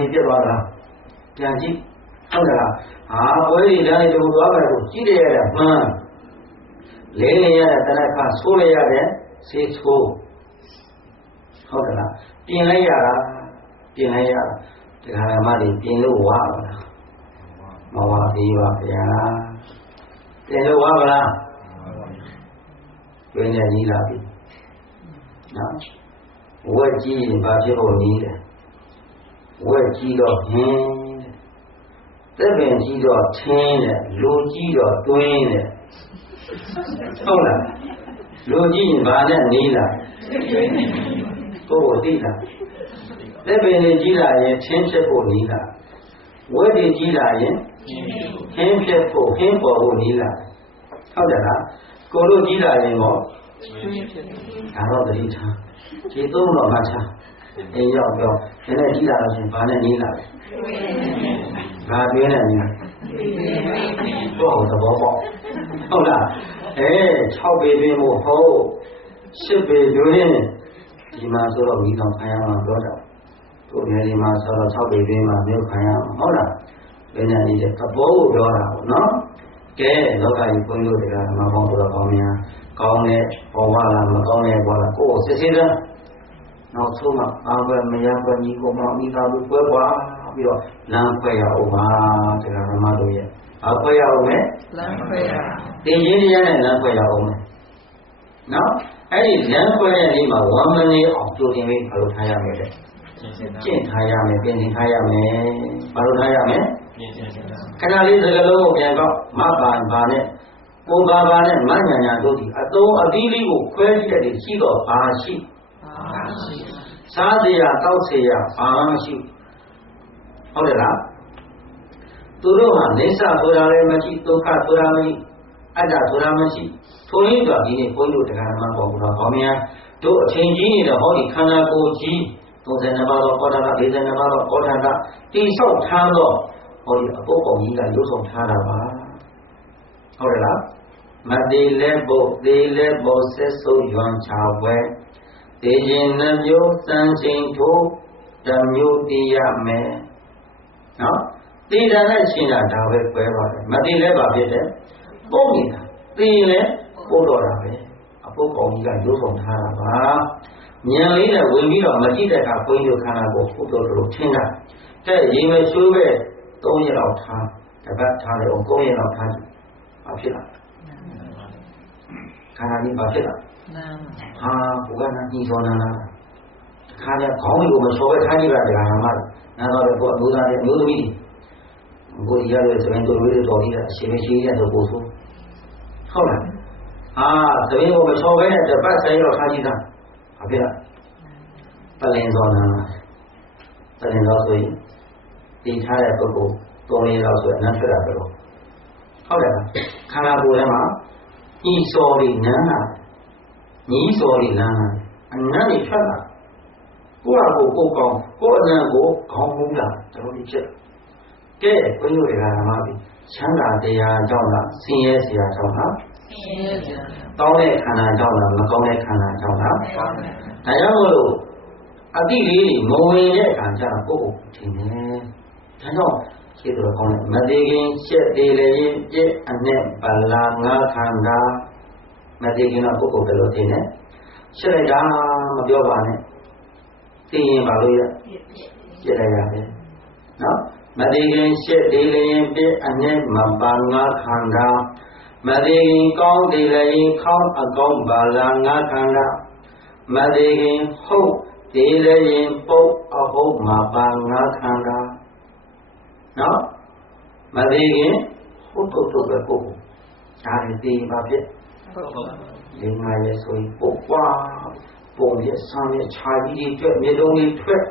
ဒီပြတ်သွားတာပြန်ကြည့်ဟုတ်ကဲ့လားပွဲဒီတိုင်းတူသွားတယ်ကိုကြည့်ရတဲ့မှန်လေးနေရတဲ့တနခါဆိုးလိုက်ရတဲ့ဆေးဆိုးဟုတ်ကဲ့လားပြင်လိုက်ရတာတရားဓမ္မတွေပြင်လို့ဝါပါလားမဝါသေးပါဗျာပြင်လို့ဝါပါလားတွင်နေကြီးလာပြီနော်ဝက်ကြီးရင်ဘာဖြစ်ဖို့နီးတယ်ဝက်ကြီးတော့ဟင်းတဲ့ပင်ကြီးတော့ထင်းတယ်လူကြီးတော့တွင်းတယ်ဟုတ်လားလူကြီးရင်ဘာနဲ့နီးလာကိုယ်သိလားတဲ့ပင်ကြီးလာရင်ထင်းဖြစ်ဖို့နီးလာဝက်ကြီးလာရင်ထင်းဖြစ်ဖို့ဟင်းပေါ်ဖို့နီးလာဟုတ်တယ်လားကိုတို့ကြီးလာရင်တော့ဒါတော့တတိထားဒီသုံးတော့မှချအိမ်ရောက်ပြောဒီနေ့ကြီးလာလို့ရှင်ဘာနဲ့နီးလာလဲဘာတွင်းနဲ့နီးလာတော့သဘောပေါက်ဟုတ်လား6ပေတွင်းမို့ဟုတ်10ပေတွင်းဒီမှာဆိုတော့မိတော်ခံရမှာတော့တို့ငယ်ဒီမှာဆိုတော့6ပေတွင်းမှာမြို့ခံရမှာဟုတ်လားဘယ်နဲ့နီးတဲ့သဘောကိုပြောတာပေါ့နော်ကဲလောကကြီးဘုန်းကြီးတို့တရားဓမ္မပေါင်းတော်ကောင်းများကောင်းတဲ့ဘောဝလားမကောင်းတဲ့ဘောလားကိုယ်စစ်စစ်တဲ့နောက်ဆုံးမှအာဘမယပညီကိုမောင်မိသားစုပွဲပွားပြီးတော့လမ်းခွဲရအောင်ပါတရားဓမ္မတို့ရဲ့ခွဲရအောင်မယ်လမ်းခွဲရတင်ချင်းတရားနဲ့လမ်းခွဲရအောင်မယ်နော်အဲ့ဒီလမ်းခွဲတဲ့နေ့မှာဝမ်းမနေအောင်ကြိုတင်ပြီးဘာလို့ထားရမလဲကျင့်ထားရမယ်ပြင်ဆင်ထားရမယ်ဘာလို့ထားရမလဲခဏလေးစကလုံးကိုပြန်တော့မပါဘာနဲ့ကိုပါပါနဲ့မညာညာတို့ဒီအသုံးအသီးလေးကိုခွဲကြည့်တဲ့ရှိတော့ဘာရှိစားစရာတောက်စရာဘာမရှိဟုတ်တယ်လားသူတို့ဟာနေဆဆိုတာလည်းမရှိဒုက္ခဆိုတာမရှိအတ္တဆိုတာမရှိထိုရင်းတော့ဒီနေ့ဘုန်းကြီးတို့တရားဓမ္မပေါ်တော့ဘောမြတ်တို့အချိန်ကြီးနေတဲ့ဟောဒီခန္ဓာကိုယ်ကြီး32ပါးတော့ကောဋ္ဌာ42ပါးတော့ကောဋ္ဌာတိဆောက်ထားတော့ဟောဒီအပုပ်ပုံကြီးကရုပ်ဆောင်ထားတာပါဟုတ်တယ်လားမတိလဲဖို့သေလဲဖို့ဆက်ဆုပ်ရွံချဝဲသေခြင်းနှမျိုးစံချိန်ထိုးတမျိုးတည်ရမယ်နော်တည်တယ်နဲ့ရှင်းတာဒါပဲပွဲပါတယ်မတိလဲပါဖြစ်တယ်ပုံနေတာတည်လဲပို့တော့တာပဲအပုပ်ပုံကြီးကရုပ်ဆောင်ထားတာပါဉာဏ်လေးနဲ့ဝင်ပြီးတော့မကြည့်တဲ့အခါဘုန်းကြီးတို့ခန္ဓာကိုယ်ပုတ်တော်တို့ထင်တာတဲ့ရေမချိုးပဲ3ရက်လောက်ထားတပတ်ထားတယ်အောင်9ရက်လောက်ထားကြည့်ဘာဖြစ်လားခန္ဓာကြီးဘာဖြစ်လားဘုရားနာကြီးစောနာလားခါကြခေါင်းကိုမချောပဲထားကြည့်ပါတရားနာမှာနာတော့ဘုရားအမျိုးသားရဲ့အမျိုးသမီးဘုရားရဲ့သမင်တို့တွေတော်ကြီးတဲ့အရှင်မရှိတဲ့တော့ပို့ဆိုဟုတ်လားသမင်ကိုမချောပဲနဲ့တပတ်10ရက်ထားကြည့်တာဘာဖြစ်လားပလင်စောနာပလင်စောဆိုရင်တည်ထားတဲ့ပုဂ္ဂိုလ်3ရက်လောက်ဆိုအနတ်ထွက်တာပဲလို့ဟုတ်တယ်ခန္ဓာကိုယ်ထဲမှာညီစော်လေးနန်းလာညီစော်လေးနန်းလာအနတ်တွေထွက်လာကိုယ့်ဟာကိုယ်ကိုကောင်းကိုယ်အနံကိုခေါင်းမူးတာတော်တော်ဖြစ်ကဲဘုန်းကြီးတွေကဓမ္မပြီချမ်းသာတရားကြောင့်လားဆင်းရဲစရာကြောင့်လားဆင်းရဲစရာတောင်းတဲ့ခန္ဓာကြောင့်လားမကောင်းတဲ့ခန္ဓာကြောင့်လားကောင်းတယ်ဒါကြောင့်မို့လို့အတိလေးမဝင်တဲ့အခါကျတော့ကိုယ့်ကိုထင်တယ်ဒါကြောင့်ရှိတော်ကောင်းတယ်မသေးခင်ရှက်သေးလေရင်ပြည့်အနဲ့ပလာငါခန္ဓာမသေးခင်တော့ကိုယ့်ကိုယ်ဘယ်လိုထင်လဲရှက်လိုက်တာမပြောပါနဲ့သိရင်ပါလို့ရပြည့်လိုက်ရတယ်နော်မသေးခင်ရှက်သေးလေရင်ပြည့်အနဲ့မပါငါခန္ဓာမသေးခင်ကောင်းသေးလေရင်ခေါင်းအကောင်းပါလာငါခန္ဓာမသေးခင်ဟုတ်သေးလေရင်ပုတ်အဟုတ်မပါငါခန္ဓာနော်မသေးခင်ဟုတ်တော့ပဲပုတ်ဒါနဲ့သိရင်ပါဖြစ်လင်္ကာရဲ့ဆိုရင်ပုတ်ပွားပုံရဲ့ဆမ်းရဲ့ခြာကြီးတွေထွက်မြေလုံးလေးထွက်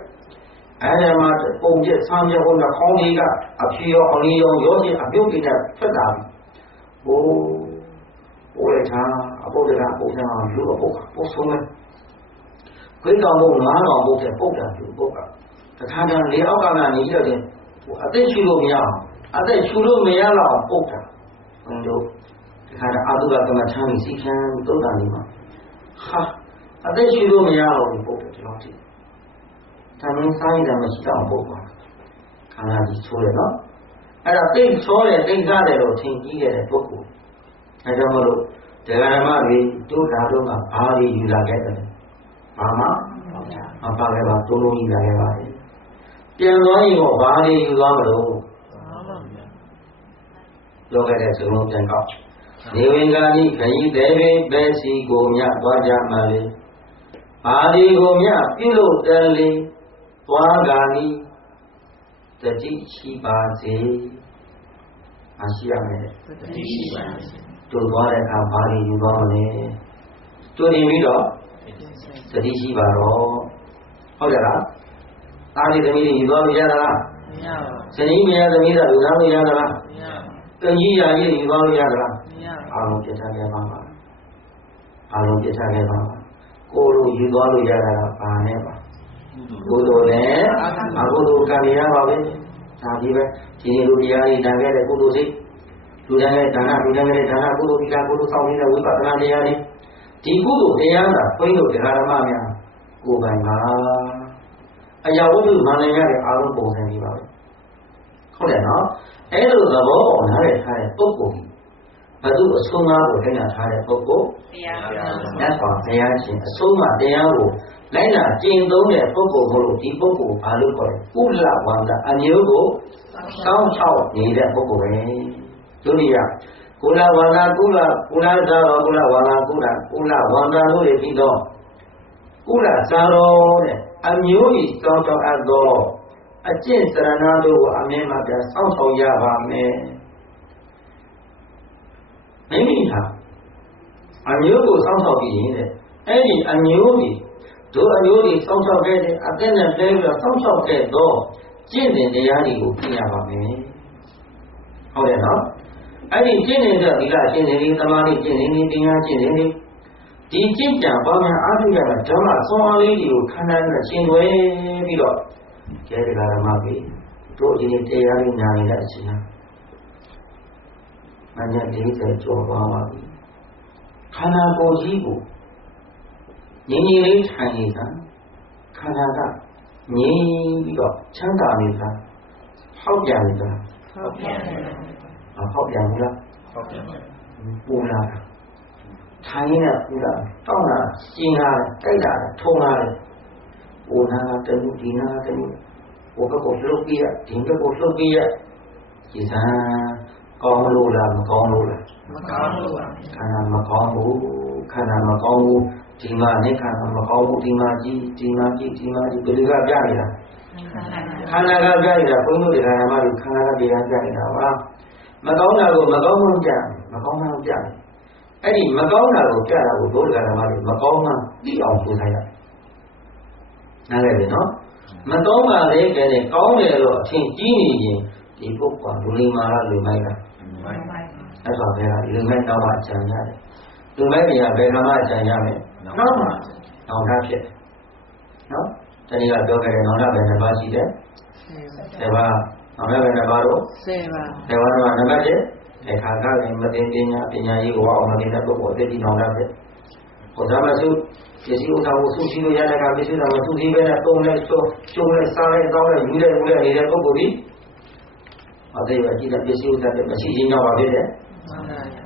အဲ့ဒါမှပုံရဲ့ဆမ်းရဲ့ဟိုနှာခေါင်းလေးကအဖြေရောအလီရောရောချင်းအပြုတ်တွေနဲ့ထွက်တာဟိုလိုက်ထားအပုတ်တရားပုတ်ထားလူအပုတ်ပုတ်ဆုံးတယ်ခွေးကောင်ဘုံ9ကောင်ပုတ်တဲ့ပုတ်တာလူပုတ်ကတခါတည်းလေအောက်ကကနေပြီးတော့အသက်ရှူလို့မရအောင်အသက်ရှူလို့မရတော့ပုတ်တာဘုံတို့တခါတည်းအတုကကမ္မထမ်းစီခံတုတ်တာနေမှာဟာအသက်ရှူလို့မရတော့ပုတ်တယ်ဒီလောက်ထိတမင်းစားရတာမရှိတော့ပုတ်ပါ န္ဓာကြီးဆိုးတယ်နော်အဲ့ဒါသိဆိုးတယ်သိကြတယ်လို့ထင်ကြီးခဲ့တဲ့ပုဂ္ဂိုလ်အဲကြောင့်မလို့တရားဓမ္မတွေတို့ဓာတ်တို့ကဘာတွေယူလာခဲ့တယ်ဘာမှမပါခဲ့ပါတိုးလုံးယူလာခဲ့ပါပြန်သွားရင်တော့ဘာတွေယူသွားမလို့ပြောခဲ့တဲ့စလုံးပြန်ကောက်နေဝင်ကာနိခရီးသေးပင်ပဲစီကိုမြသွားကြမှလေဘာဒီကိုမြပြုလို့တန်လေသွားကာနိတတိရှိပါစေမရှိရမယ်တတိရှိပါစေတို့သွားတဲ့အခါဘာတွေယူသွားမလဲတို့နေပြီးတော့တတိရှိပါတော့ဟုတ်ကြလားအားဒီသမီးတွေယူသွားလို့ရသလားမရပါဘူးဇနီးမယားသမီးတွေယူသွားလို့ရသလားမရဘူးတန်ကြီးရာကြီးယူသွားလို့ရသလားမရဘူးအားလုံးပြတ်ထားခဲ့ပါပါအားလုံးပြတ်ထားခဲ့ပါပါကိုယ်လိုယူသွားလို့ရတာကဘာနဲ့ပါကိုယ်လိုနဲ့အကုသိုလ်ကံရပါပဲဒါဒီပဲဒီလိုတရားတွေတန်ခဲ့တဲ့ကုသိုလ်စိတ်လူတိုင်းရဲ့ဒါနလူတိုင်းရဲ့ဒါနကုသိုလ်ဒီကကုသိုလ်ဆောင်နေတဲ့ဝိပဿနာတရားတွေဒီကုသိုလ်တရားကဘုန်းကြီးတို့တရားဓမ္မများကိုယ်ပိုင်ပါအရာဝတ္ထုမှန်တယ်ရတဲ့အာရုံပုံစံကြီးပါပဲဟုတ်တယ်နော်အဲ့လိုသဘောပေါက်နားလည်ထားတဲ့ပုဂ္ဂိုလ်ဘုသူအဆုံးအမကိုသိညာထားတဲ့ပုဂ္ဂိုလ်တရားမြတ်စွာဘုရားရှင်အဆုံးအမတရားကိုလိုက်နာကျင့်သုံးတဲ့ပုဂ္ဂိုလ်ကိုဒီပုဂ္ဂိုလ်ဘာလို့ခေါ်လဲကုလဝန္တအမျိုးကိုစောင့်ရှောက်နေတဲ့ပုဂ္ဂိုလ်ပဲဒုတိယကုလဝန္တကုလဇာရောကုလဝန္တကုလဝန္တလို့ပြီးတော့ကုလဇာရောတဲ့အမျိုးကြီးစောင့်ရှောက်အပ်သောအကျင့်စရဏတို့ကိုအမြဲမှပြစောင့်ရှောက်ရပါမယ်မိမိဟာအမျိုးကိုစောင့်ရှောက်ပြီးရင်အဲ့ဒီအမျိုးကြီးတို့အမျိုးကြီးစောင့်ရှောက်ခဲ့တဲ့အသက်နဲ့တည်းပြီးတော့စောင့်ရှောက်ခဲ့သောကျင့်တဲ့တရားတွေကိုသိရပါမယ်ဟုတ်တယ်နော်အဲ့ဒီကျင့်နေတဲ့ဒီကကျင့်နေပြီးသမာဓိကျင့်နေပြီးတရားကျင့်နေပြီးဒီကျင့်ကြံပေါင်းများအားထုတ်ရတာဓမ္မဆွမ်းအားလေးတွေကိုခန္ဓာနဲ့ရှင်းသွင်းပြီးတော့ကျဲတရားဓမ္မပြီတို့ဒီတရားလေးညာနေတဲ့အချိန်ဟာအញ្ញ40ကျော်သွားပါပြီခန္ဓာကိုယ်ကြီးကိုငြိမ်ငြိမ်လေးထိုင်နေတာခန္ဓာကငြိမ်ပြီးတော့ချမ်းသာနေတာဟောက်ပြန်နေတာဟောက်ပြန်နေတာဟောက်ပြန်ဘူးလားဟောက်ပြန်ပါပူလာထိုင်နေတာပူလာတောင်းတာကျင်းလာတိုက်တာထုံလာတယ်ပူနာကတမှုဒီနာကတမှုဘုဘကိုလှုပ်ပြရဒီဘက်ကိုလှုပ်ပြရဒီစားကောင်းလို့လားမကောင်းလို့လားမကောင်းလို့ပါခန္ဓာမကောင်းဘူးခန္ဓာမကောင်းဘူးဒီမှာနေခန္ဓာမကောင်းဘူးဒီမှာကြည့်ဒီမှာကြည့်ဒီမှာကြည့်ဘယ်လိုကပြနေတာခန္ဓာကပြနေတာဘုန်းကြီးတရားဓမ္မတွေခန္ဓာကတရားပြနေတာပါမကောင်းတာကိုမကောင်းမှပြမကောင်းမှပြတယ်အဲ့ဒီမကောင်းတာကိုပြတာကိုဒုတရားဓမ္မတွေမကောင်းမှသိအောင်ဆိုထားရနားလည်ပြီနော်မကောင်းပါလေကဲကောင်းတယ်လို့အထင်ကြီးနေရင်ဒီပုဂ္ဂိုလ်လူလိမ္မာလားလူမိုက်လားအဲ့ဆိုဘယ်ကလူမိုက်တော့မှအကြံရတယ်လူမိုက်တွေကဘယ်ကမှအကြံရမယ်နောက်မှနောင်တဖြစ်တယ်နော်တနည်းကပြောခဲ့တယ်နောင်တပဲနှစ်ပါးရှိတယ်10ပါးနောင်တပဲနှစ်ပါးတော့10ပါးတော့နံပါတ်1အခါကလည်းမသိပညာရေးကိုအောင်မသိတဲ့ပုဂ္ဂိုလ်အသိနောင်တဖြစ်ဟောဒါမှဆိုပစ္စည်းဥစ္စာကိုစုစည်းလို့ရတဲ့အခါပစ္စည်းဥစ္စာမစုစည်းဘဲနဲ့တုံးလိုက်ကျုံလိုက်စားလိုက်တောင်းလိုက်ယူလိုက်နေတဲ့ပုဂ္ဂိုလ်ကြီးအသေးပဲကြည့်တဲ့ပစ္စည်းဥစ္စာတွေမရှိခြင်းကြောင့်ပါဖြစ်တယ်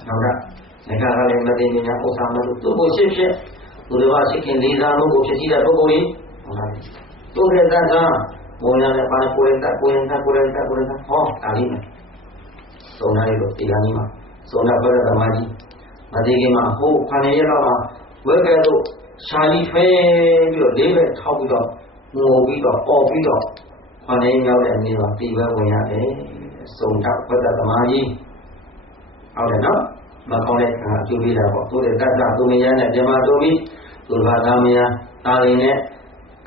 နောက်တော့ငါကလည်းမသိဉာဏ်ဥစ္စာမလို့သူ့ကိုရှင်းဖြစ်သူတို့ကရှိခင်လေးစားလို့ကိုဖြစ်ရှိတဲ့ပုဂ္ဂိုလ်ကြီးဟုတ်လားသူ့ရဲ့တန်ခါဘုံရတဲ့ပါကိုရင်ဟောဒါလေးမယ်သုံးနိုင်လို့တရားကြီးမှာသုံးနာဘရသမားကြီးမသိခင်မှာဟိုခန္ဓာရဲ့တော့ဝဲကဲတော့ရှာလီဖဲပြီးတော့လေးပဲထောက်ပြီးတော့ငိုပြီးတော့ပေါ်ပြီးတော့ခန္ဓာရဲ့ရောက်တဲ့နေ့မှာပြီးပဲဝင်ရတယ်သုံးတော့ဘရသမားကြီးဟုတ်တယ်နော်မကောင်းတဲ့ခါကျူပြီးတာပေါ့သူတဲ့တတ်တာသူမရနဲ့ပြမတိုးပြီးသူဘာသာမယတာရင်းနဲ့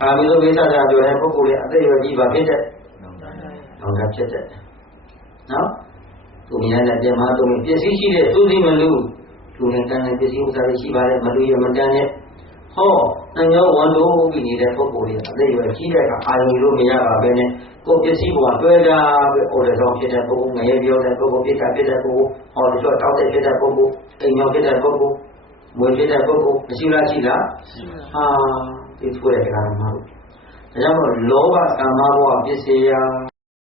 ကာမီလိုဝိသတာပြောတဲ့ပုဂ္ဂိုလ်ရဲ့အသိရကြီးပါဖြစ်တဲ့နောင်တဖြစ်တဲ့နော်သူမရနဲ့ပြမတိုးပြီးပစ္စည်းရှိတဲ့သူစီမလူလူနဲ့တန်းတဲ့ပစ္စည်းဥစ္စာတွေရှိပါတယ်မလူရမတန်းတဲ့ဟောနှညောဝန်တို့ပြီးနေတဲ့ပုဂ္ဂိုလ်ရဲ့အသိရကြီးတဲ့ကအာရုံလို့မရပါပဲနဲ့ကိုပစ္စည်းပေါ်တွဲတာပဲအော်တယ်ဆောင်ဖြစ်တဲ့ပုဂ္ဂိုလ်ငရဲပြောတဲ့ပုဂ္ဂိုလ်ပြစ်တာဖြစ်တဲ့ပုဂ္ဂိုလ်ဟောဒီတော့တောက်တဲ့ဖြစ်တဲ့ပုဂ္ဂိုလ်အိမ်ရောက်ဖြစ်တဲ့ပုဂ္ဂိုလ်မွေဖြစ်တဲ့ပုဂ္ဂိုလ်မရှိလားရှိလားဟာဒီဆွဲတဲ့ကာမလို့ဒါကြောင့်လောဘကာမဘဝပစ္စယ